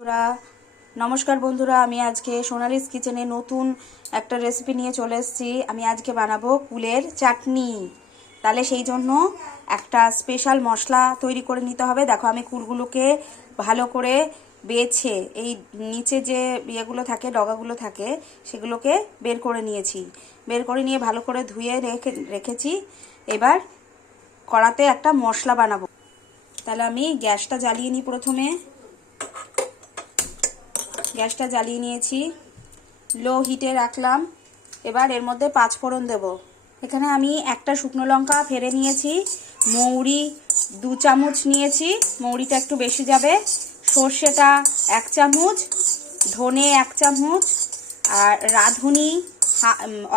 বন্ধুরা নমস্কার বন্ধুরা, আমি আজকে সোনালিস কিচেনে নতুন একটা রেসিপি নিয়ে চলে এসেছি। আমি আজকে বানাবো কুলের চাটনি। তাহলে সেই জন্য একটা স্পেশাল মশলা তৈরি করে নিতে হবে। দেখো, আমি কুলগুলোকে ভালো করে বেছে এই নিচে যে ইয়েগুলো থাকে, ডগাগুলো থাকে, সেগুলোকে বের করে নিয়েছি। বের করে নিয়ে ভালো করে ধুয়ে রেখেছি। এবার কড়াতে একটা মশলা বানাবো। তাহলে আমি গ্যাসটা জ্বালিয়ে নিই। প্রথমে গ্যাসটা জ্বালিয়ে নিয়েছি, লো হিটে রাখলাম। এবার এর মধ্যে 5 ফোড়ন দেব। এখানে আমি একটা শুকনো লঙ্কা ফেলে নিয়েছি, মৌরি 2 চামচ নিয়েছি, মৌরিটা একটু বেশি যাবে, সর্ষেটা 1 চামচ, ধনে 1 চামচ, আর রাঁধুনি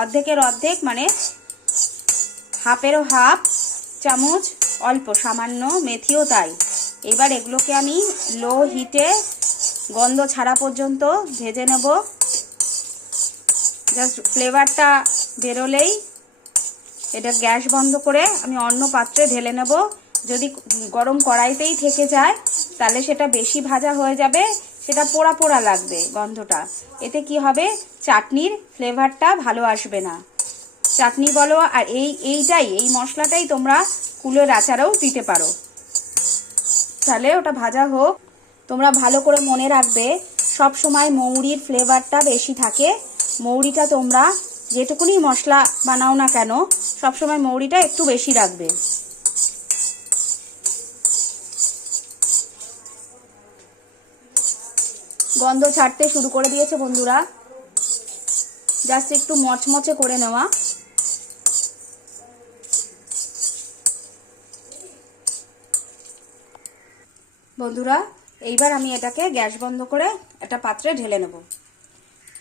অর্ধেকের অর্ধেক মানে হাফেরও হাফ চামচ, অল্প সামান্য মেথিও তাই। এবার এগুলোকে আমি লো হিটে গন্ধ ছাড়া পর্যন্ত ভেজে নেব। জাস্ট ফ্লেভারটা বেরোলেই এটা গ্যাস বন্ধ করে আমি অন্য পাত্রে ঢেলে নেব। যদি গরম কড়াইতেই থেকে যায় তাহলে সেটা বেশি ভাজা হয়ে যাবে, সেটা পোড়া পোড়া লাগবে গন্ধটা। এতে কি হবে, চাটনির ফ্লেভারটা ভালো আসবে না। চাটনি বলো আর এই মশলাটাই তোমরা কুলের আচারেও দিতে পারো। তাহলে ওটা ভাজা হোক। তোমরা ভালো করে মনে রাখবে, সব সময় মৌরির ফ্লেভারটা বেশি থাকে। মৌরিটা তোমরা যেটুকুনি মশলা বানাও না কেন, সব সময় মৌরিটা একটু বেশি রাখবে। গন্ধ ছাড়তে শুরু করে দিয়েছে বন্ধুরা, জাস্ট একটু মচমচে করে নেওয়া। বন্ধুরা, এইবার আমি এটাকে গ্যাস বন্ধ করে একটা পাত্রে ঢেলে নেব।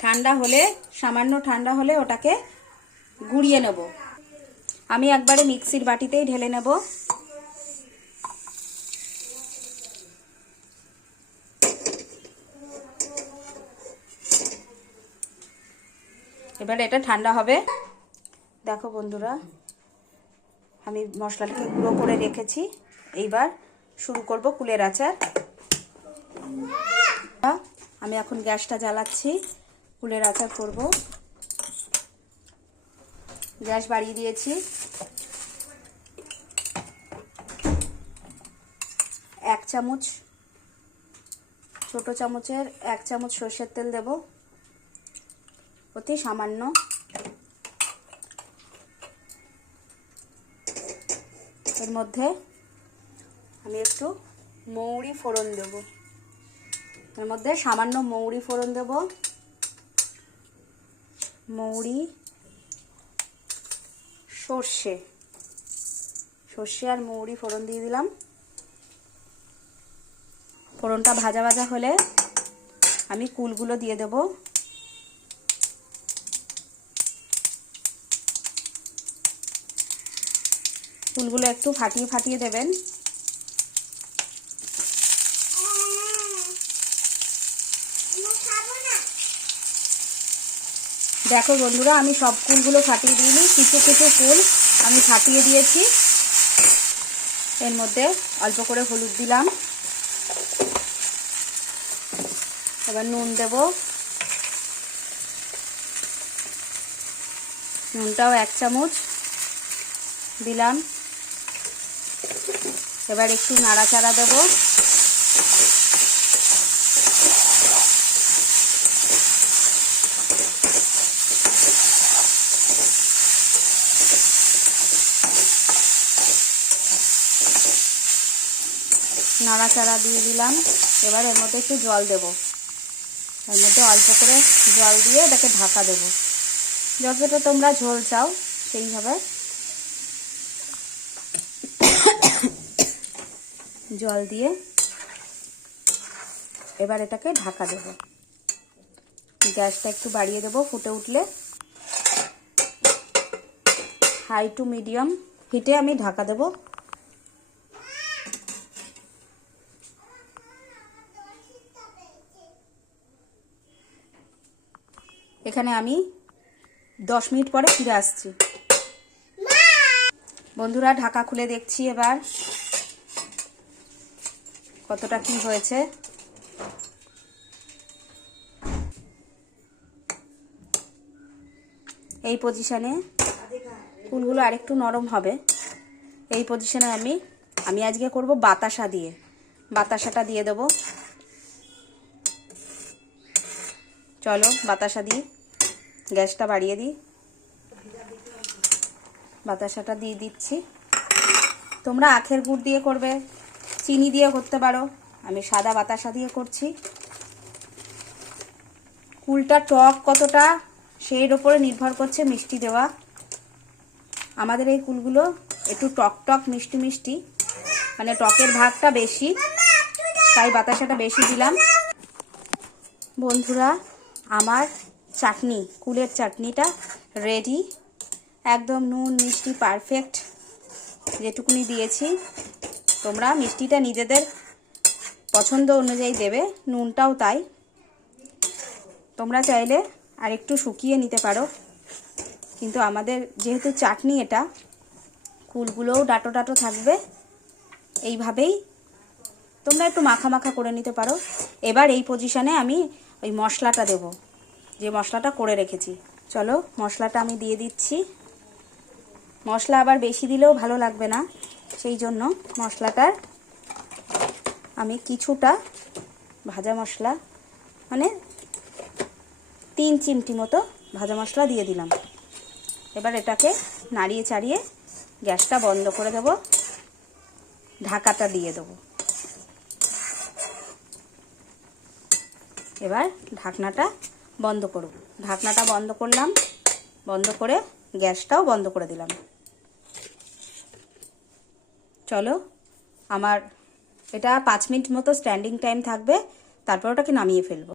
ঠান্ডা হলে, সামান্য ঠান্ডা হলে ওটাকে গুঁড়িয়ে নেব। আমি একবারে মিক্সির বাটিতেই ঢেলে নেব। এবার এটা ঠান্ডা হবে। দেখো বন্ধুরা, আমি মশলাটাকে গুঁড়ো করে রেখেছি। এইবার শুরু করব কুলের আচার। আমি এখন গ্যাসটা জ্বালাচ্ছি, কুলের আচার করব। গ্যাস বাড়িয়ে দিয়েছি। 1 চামচ, ছোট চামচের 1 চামচ সর্ষের তেল দেব, অতি সামান্য। এর মধ্যে আমি একটু মৌরি ফোড়ন দেব। এর মধ্যে সামান্য মৌরি ফোড়ন দেব। মৌরি, সর্ষে আর মৌরি ফোড়ন দিয়ে দিলাম। ফোড়নটা ভাজা ভাজা হলে আমি কুলগুলো দিয়ে দেব। কুলগুলো একটু ফাটিয়ে ফাটিয়ে দেবেন। দেখো বন্ধুরা, আমি সব কুলগুলো ফাটিয়ে দিইনি, কিছু কিছু কুল আমি ফাটিয়ে দিয়েছি। এর মধ্যে অল্প করে হলুদ দিলাম। এবার নুন দেব। নুনটাও 1 চামচ দিলাম। এবার একটু নাড়াচাড়া দেব। নাড়াচাড়া দিয়ে দিলাম। এবার এর মধ্যে একটু জল দেব। এর মধ্যে অল্প করে জল দিয়ে এটাকে ঢাকা দেব। যতটা তোমরা ঝোল চাও সেইভাবে জল দিয়ে এবার এটাকে ঢাকা দেব। গ্যাসটা একটু বাড়িয়ে দেব। ফুটে উঠলে হাই টু মিডিয়াম হিটে আমি ঢাকা দেব। এখানে আমি 10 মিনিট পরে ফিরে আসছি। বন্ধুরা, ঢাকা খুলে দেখছি এবার কতটা কি হয়েছে। এই পজিশানে কুলগুলো আরেকটু নরম হবে। এই পজিশনে আমি আজকে করব বাতাসা দিয়ে। বাতাসাটা দিয়ে দেবো। চলো বাতাসা দিই, গ্যাসটা বাড়িয়ে দিই। বাতাসাটা দিয়ে দিচ্ছি। তোমরা আখের গুড় দিয়ে করবে, চিনি দিয়ে করতে পারো, আমি সাদা বাতাসা দিয়ে করছি। কুলটা টক কতটা সেই উপরে নির্ভর করছে মিষ্টি দেওয়া। আমাদের এই কুলগুলো একটু টক টক মিষ্টি মিষ্টি, মানে টকের ভাগটা বেশি, তাই বাতাসাটা বেশি দিলাম। বন্ধুরা, আমার চাটনি, কুলের চাটনিটা রেডি। একদম নুন মিষ্টি পারফেক্ট যেটুকুনি দিয়েছি। তোমরা মিষ্টিটা নিজেদের পছন্দ অনুযায়ী দেবে, নুনটাও তাই। তোমরা চাইলে আর একটু শুকিয়ে নিতে পারো, কিন্তু আমাদের যেহেতু চাটনি এটা, কুলগুলোও ডাটো ডাটো থাকবে। এইভাবেই তোমরা একটু মাখা মাখা করে নিতে পারো। এবার এই পজিশনে আমি ওই মশলাটা দেব, যে মশলাটা করে রেখেছি। চলো মশলাটা আমি দিয়ে দিচ্ছি। মশলা আবার বেশি দিলেও ভালো লাগবে না, সেই জন্য মশলাটার আমি কিছুটা ভাজা মশলা, মানে 3 চিমটি মতো ভাজা মশলা দিয়ে দিলাম। এবার এটাকে নাড়িয়ে চাড়িয়ে গ্যাসটা বন্ধ করে দেব, ঢাকাটা দিয়ে দেব। এবার ঢাকনাটা বন্ধ করব। ঢাকনাটা বন্ধ করলাম, বন্ধ করে গ্যাসটাও বন্ধ করে দিলাম। চলো, আমার এটা 5 মিনিট মতো স্ট্যান্ডিং টাইম থাকবে, তারপর ওটাকে নামিয়ে ফেলবো।